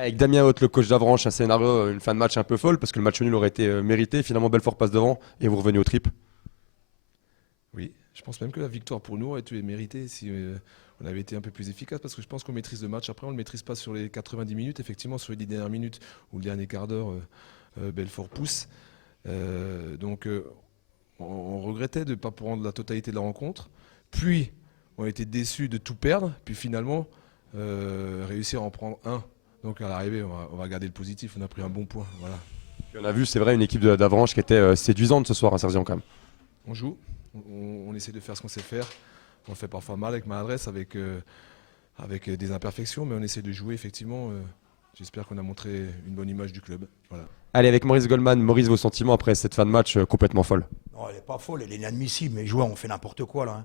Avec Damien Haute, le coach d'Avranches, un scénario, une fin de match un peu folle parce que le match nul aurait été mérité. Finalement, Belfort passe devant et vous revenez au trip. Oui, je pense même que la victoire pour nous aurait été méritée si on avait été un peu plus efficace parce que je pense qu'on maîtrise le match. Après, on ne le maîtrise pas sur les 90 minutes, effectivement, sur les 10 dernières minutes ou le dernier quart d'heure, Belfort pousse. Donc, on regrettait de ne pas prendre la totalité de la rencontre. Puis, on était déçus de tout perdre. Puis finalement, réussir à en prendre un. Donc, à l'arrivée, on va garder le positif. On a pris un bon point. Voilà. Et on a vu, c'est vrai, une équipe d'Avranches qui était séduisante ce soir à Serzian quand même. On joue, on essaie de faire ce qu'on sait faire. On le fait parfois mal avec maladresse, avec des imperfections, mais on essaie de jouer effectivement. J'espère qu'on a montré une bonne image du club. Voilà. Allez, avec Maurice Goldman, Maurice, vos sentiments après cette fin de match complètement folle. Non, elle n'est pas folle, elle est inadmissible, mais les joueurs ont fait n'importe quoi là, hein.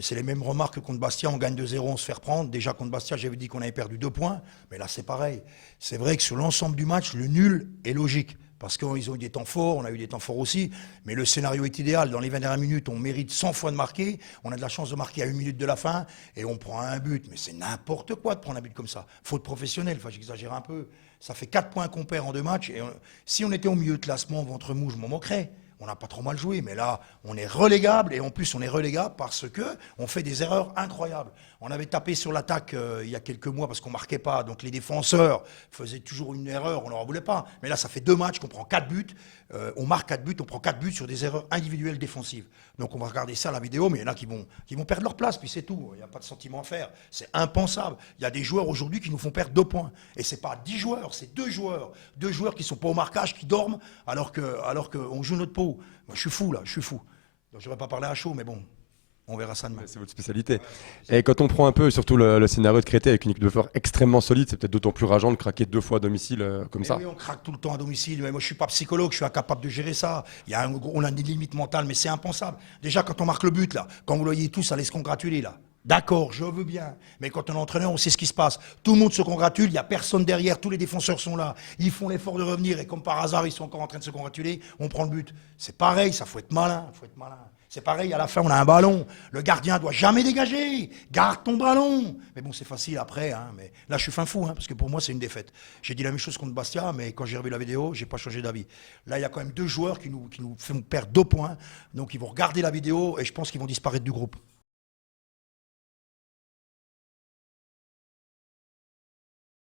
C'est les mêmes remarques que contre Bastia, on gagne 2-0, on se fait reprendre. Déjà contre Bastia, j'avais dit qu'on avait perdu 2 points, mais là c'est pareil. C'est vrai que sur l'ensemble du match, le nul est logique. Parce qu'ils ont eu des temps forts, on a eu des temps forts aussi, mais le scénario est idéal. Dans les 20 dernières minutes, on mérite 100 fois de marquer, on a de la chance de marquer à 1 minute de la fin, et on prend un but. Mais c'est n'importe quoi de prendre un but comme ça. Faute professionnelle, enfin j'exagère un peu. Ça fait 4 points qu'on perd en 2 matchs, et si on était au milieu de classement, ventre mou, je m'en moquerais. On n'a pas trop mal joué, mais là, on est relégable, et en plus, on est relégable parce qu'on fait des erreurs incroyables. On avait tapé sur l'attaque il y a quelques mois parce qu'on ne marquait pas, donc les défenseurs faisaient toujours une erreur, on ne leur en voulait pas. Mais là, ça fait 2 matchs qu'on prend 4 buts, on marque 4 buts, on prend 4 buts sur des erreurs individuelles défensives. Donc on va regarder ça à la vidéo, mais il y en a qui vont perdre leur place, puis c'est tout. Il n'y a pas de sentiment à faire. C'est impensable. Il y a des joueurs aujourd'hui qui nous font perdre 2 points. Et ce n'est pas 10 joueurs, c'est 2 joueurs. 2 joueurs qui ne sont pas au marquage, qui dorment, alors qu'on joue notre peau. Moi, je suis fou, là, je suis fou. Donc, je ne vais pas parler à chaud, mais bon, on verra ça demain. C'est votre spécialité. Et quand on prend un peu, surtout le scénario de Créteil avec une équipe de joueurs extrêmement solide, c'est peut-être d'autant plus rageant de craquer 2 fois à domicile comme Mais ça. oui, on craque tout le temps à domicile. Mais moi, je ne suis pas psychologue, je suis incapable de gérer ça. On a des limites mentales, mais c'est impensable. Déjà, quand on marque le but, là, quand vous le voyez tous, allez se congratuler, là. D'accord, je veux bien. Mais quand on est entraîneur, on sait ce qui se passe. Tout le monde se congratule, il n'y a personne derrière, tous les défenseurs sont là. Ils font l'effort de revenir et comme par hasard, ils sont encore en train de se congratuler, on prend le but. C'est pareil, ça faut être malin, faut être malin. C'est pareil, à la fin, on a un ballon. Le gardien doit jamais dégager. Garde ton ballon. Mais bon, c'est facile après. Hein, mais là, je suis fin fou, hein, parce que pour moi, c'est une défaite. J'ai dit la même chose contre Bastia, mais quand j'ai revu la vidéo, j'ai pas changé d'avis. Là, il y a quand même 2 joueurs qui nous font perdre 2 points. Donc, ils vont regarder la vidéo et je pense qu'ils vont disparaître du groupe.